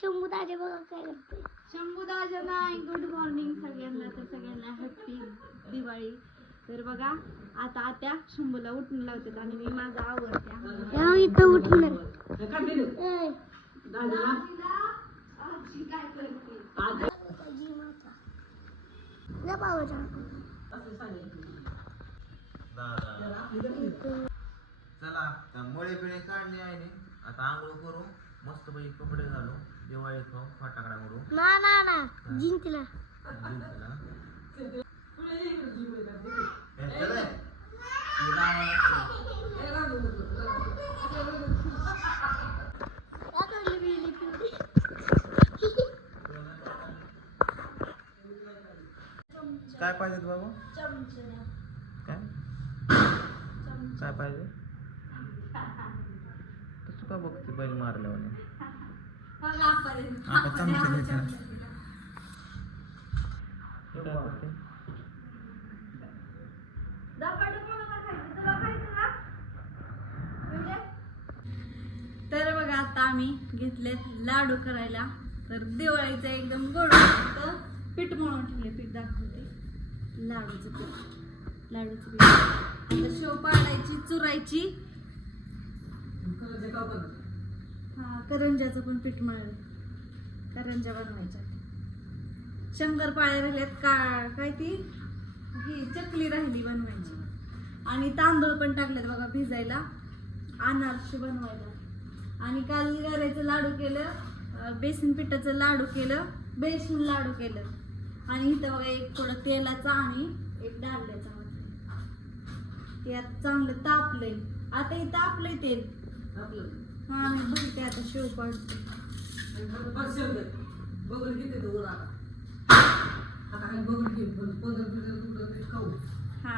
शंभू दाजे बघा काय करते शंभूदाजा नाही गुड मॉर्निंग सगळ्यांना तर सगळ्यांना हॅपी दिवाळी. तर बघा आता आत्या शंभूला उठून लावतात आणि मी माझा आवडते या इथं बाबाच्या चला मळे बिळे काढले आहे आता आंघोळ करू. मस्त पैकी कपडे घालू. फटाकडा उडू ना ना ना. जिंकला जिंकला. काय पाहिजे बाबा? काय? काय पाहिजे? तसं का बघते बैल मारल्यावर तर बघा आता आम्ही घेतलेत लाडू करायला. तर दिवाळीचं एकदम गोड होतं. पीठ मळून ठेवले पीठ दाखवते. लाडूचं पीठ. लाडूचं पीठ. आता शेव पाडायची चुरायची. हां करंजाचं पण पीठ मळलं. करंजा बनवायच्या. शंकरपाळे राहिलेत का काय ती? ही चकली राहिली बनवायची. आणि तांदूळ पण टाकलेत बघा भिजायला. अनारसे बनवायला. आणि काल गऱ्याचं लाडू केलं बेसन पिठाचं लाडू केलं बेसन लाडू केलं. आणि इथं बघा एक थोडं तेलाचा आणि एक डालड्याचा ते आता चांगलं तापलंय. आता हे तापलंय तेल. हा मी बघते आता शेव पाडते हा.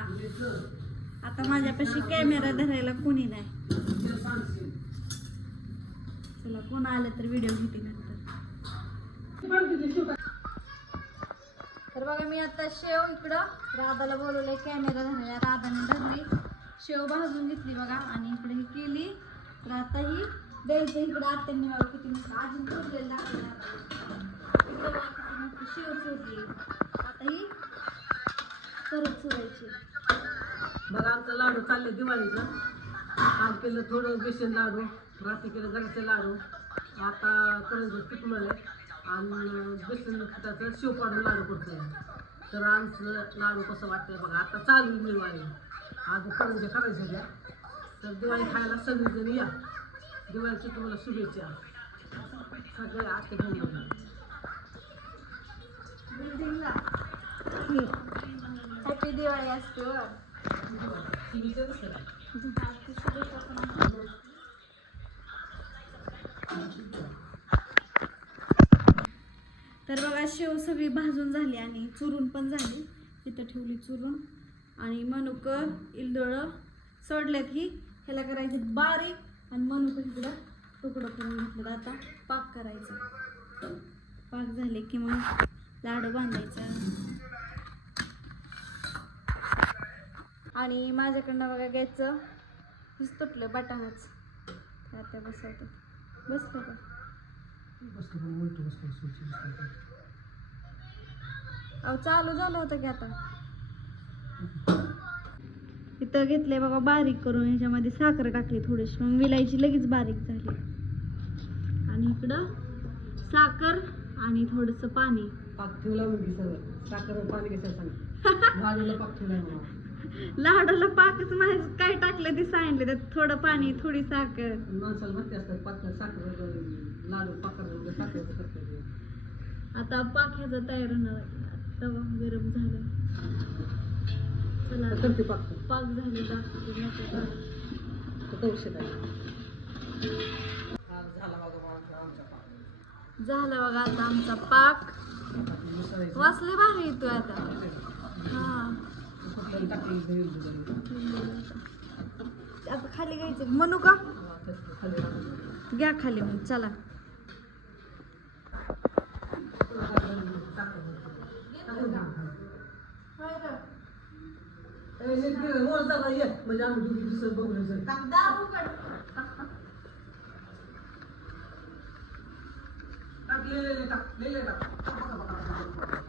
आता माझ्यापाशी कॅमेरा धरायला कोणी नाही. चला कोण आलं तर व्हिडिओ घेते नंतर. तर बघा मी आता शेव इकडं राधाला बोलवलंय कॅमेरा धरायला. राधाने धरली. शेव भाजून घेतली बघा आणि इकडे ही केली. तर आता ही द्यायचं इकडं आत्यांनी बघा किती मस्त अजून चुरलेलं दाखवलं. इकडं बघा किती मस्त शेव चुरली. आता ही परत चुरायची. बघा आमचा लाडू चालले दिवाळीचं. काल केलं थोडं बेसन लाडू रात्री केलं गऱ्याचे लाडू. आता करंज पीठ मळे आणि बेसन पिठाचं शेव पाडून लाडू करतोय. तर आमचं लाडू कसं वाटतंय बघा आता चालू आहे दिवाळी. आज करंज करायचं द्या तर दिवाळी खायला सगळीजण या. दिवाळीची तुम्हाला शुभेच्छा. बिल्डिंगला. हॅपी दिवाळी असते वर. तर बघा शेव सगळी भाजून झाली आणि चुरून पण झाली. तिथं ठेवली चुरून. आणि मनुक इलदोळ सोडल्यात ही. ह्याला करायचे बारीक आणि मनुक इकडं तुकडं करून घेतलं. आता पाक करायचा. पाक झाले की मग लाडू बांधायचा. आणि माझ्याकडनं बघा घ्यायचं. हेच तुटलं बटाणाच. आता बसवतं. बसलं का अहो चालू झालं होतं की आता. इथं घेतलंय बघा बारीक करून. ह्याच्यामध्ये साखर टाकली थोडीशी. मग विलायची लगेच बारीक झाली. आणि इकडं साखर आणि थोडंसं पाणी. लाडूला पाकच माहिती काय टाकलं ते सांगितलं. त्यात थोडं पाणी थोडी साखर. आता पाक ह्याचा तयार होणार आहे. तवा गरम झाला. आता करते पाक पाक झाले का. हा झाला बघा आता आमचा पाक ते. वाचले भारी येतोय आता हा. आता खाली घ्यायचं म्हणू का. घ्या खाली मग चला не можно наесть. Мы нам дубили с собой уже. Тогда вы Так, лей, лей, так, лей, лей, так.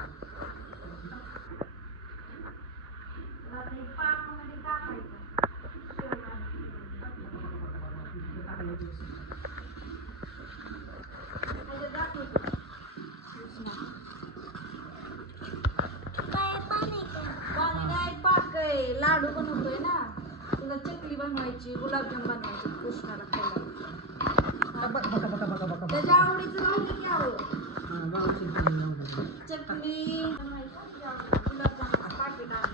आहे लाडू बनवतोय ना तुला चकली बनवायची गुलाबजाम बनवायची कृष्णाला खायला. त्याच्या आवडीचं राहिलं की आवड हा. चकली बनवायची गुलाबजाम पाकिट आहे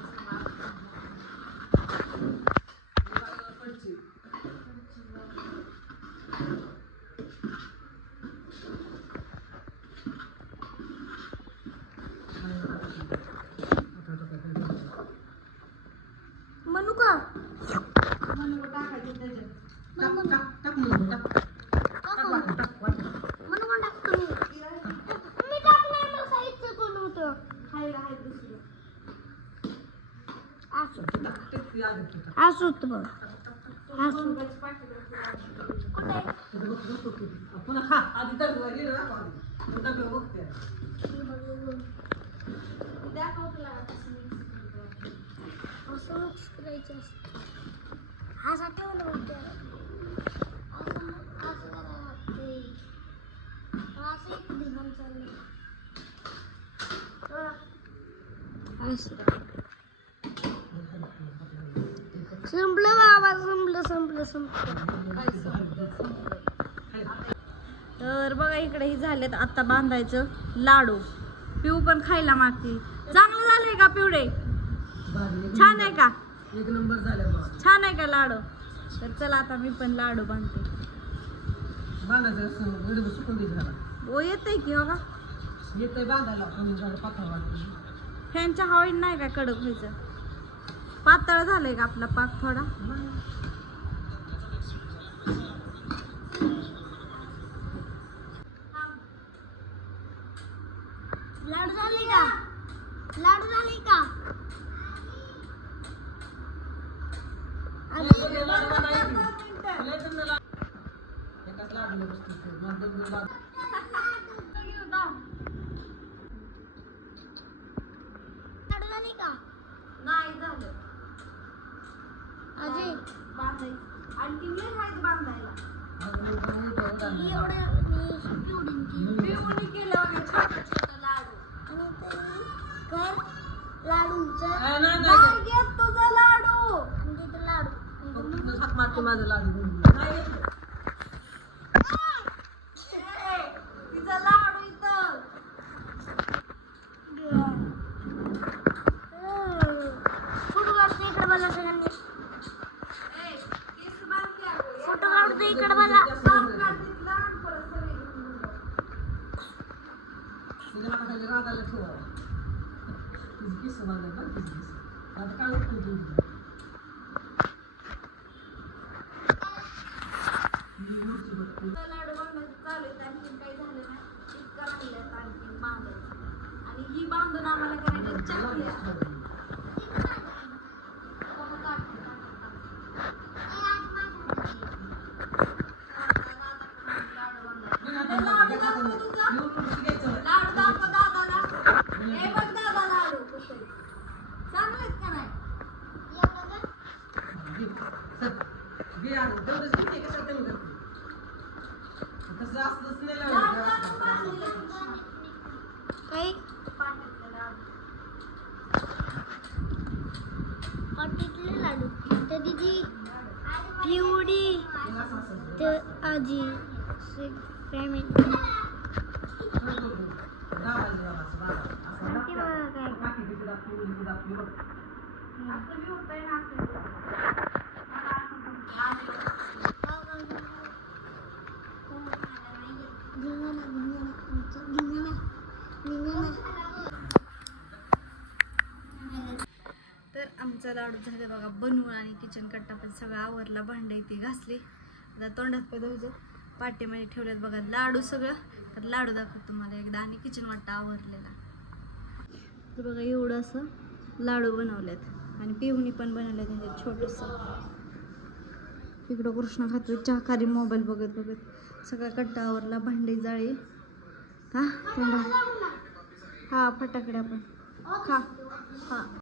म्हणू का म्हणून टाकायचं त्याच्यात टाक टाक टाक म्हणून टाक टाक वाटून, टाक वाटून. म्हणू का टाकतो मी मी टाकणार मला साईडचं कोण होतं खायला आहे दुसरं असं टाक, टाक, ते आधी ते टाक. असं होतं बघ दोन रुपयाचं पाकीट असतं. कुठे ते बघ, बघ, बघ, बघ. पुन्हा खा आधी डब्यावर गेलं ना आधी. मग डब्यावर बघते दाखव तुला कसं mix करायचं. असं मिक्स करायचं असतं असा ठेवलं होतं असं असं करायला लागते असं एक धिंगाण चाललंय असं संपलं बाबा संपलं संपलं संपलं तर बघा इकडे ही झालेत आता बांधायचं लाडू. पिऊ पण खायला मागते. चांगलं झालंय का पिवडे? छान आहे का? एक नंबर छान आहे का लाडू? तर चला आता मी पण लाडू बांधते. की हो का कोणी झालं पातळ वाटतं फॅनच्या हवेने नाही का कडक व्हायचं? पातळ झालंय का आपला पाक थोडा? लाडू झाले का? लाडू झाले का? अजून एकाच लाडूला बसतो तो. मग दोन दोन लाडू. लाडू झाले का नाही झालं अजय बांधायचं. आणखी लय आहेत बांधायला. एवढं मी पिवडीन केली पिऊनी केलं बघा छोटं छोटं लाडू. आणि तरी कर लाडूचं तुझा लाडू. आणि तिथं लाडू. मग तिथनं हात मारते माझं लाडू घेऊन. नाही घेत. ए, तिचा लाडू इथं फोटो काढतो इकडे बघा सगळ्यांनी ए, केस बांधते अगं. फोटो काढतो इकडे बघा बाप काढते लहान परत सगळे घेऊन जाऊ. तुझ्या नाकाखाली रागाला ठेवा. तुझी केस बांधायला ना, तुझी केस. आता काय उठून ठेवली? ही मूर्ती बघ, इकडे बघा लाडू बांधायचं चालू आहे, आणखीन काही झालं नाही. इतकं राहिलं आणखीन बांधायचं. आणि ही बांधून आम्हाला करायचं चकल्या. बघा, काढते, लाडू बांधायचे. मी लाडू आता दाखव तुझा. येऊन कुठं घ्यायचं नाही. लाडू दाखव दादाला. हे बघ दादा लाडू कसे आहेत. चांगले आहेत का नाही घे. चल. घे आणून. तेवढंच किती आहे, कशाला कमी करते? तसं असलंच नाही लाडू लावलं. दाखव बांधलेले. काही पाण्यातले लाडू. पाटीतले लाडू तर दिदी पिवडी तुला असं असेल. तर आजी फॅमिली दाबायचं, दाबायचं, दाबायचं. असं आणखी बघा काय बाकी तिकडे दाबली, इकडे दाबली, बघ. असं बी होतंय ना असं बी होतंय. मला असं समजलं. आम्ही धिंगाणा धिंगाणा आमचं आजी धिंगाणा तर आमचा लाडू झाले बघा बनवून आणि किचन कट्टा पण सगळा आवरला भांडे ती घासली. आता तोंडात पण धुयचं पाट्यामध्ये ठेवल्यात बघा लाडू सगळं. तर लाडू दाखवत तुम्हाला एकदा आणि किचन वाटा आवरलेला. तर बघा एवढं असं लाडू बनवलेत. आणि पिवणी पण बनवल्या त्याच्यात म्हणजे छोटंसं. इकडं कृष्ण खातो चहाकारी मोबाईल बघत बघत. सगळा कट्टा आवरला भांडी जाळी. हा थंड लागू ना हा फटाकडे आपण. खा. हा.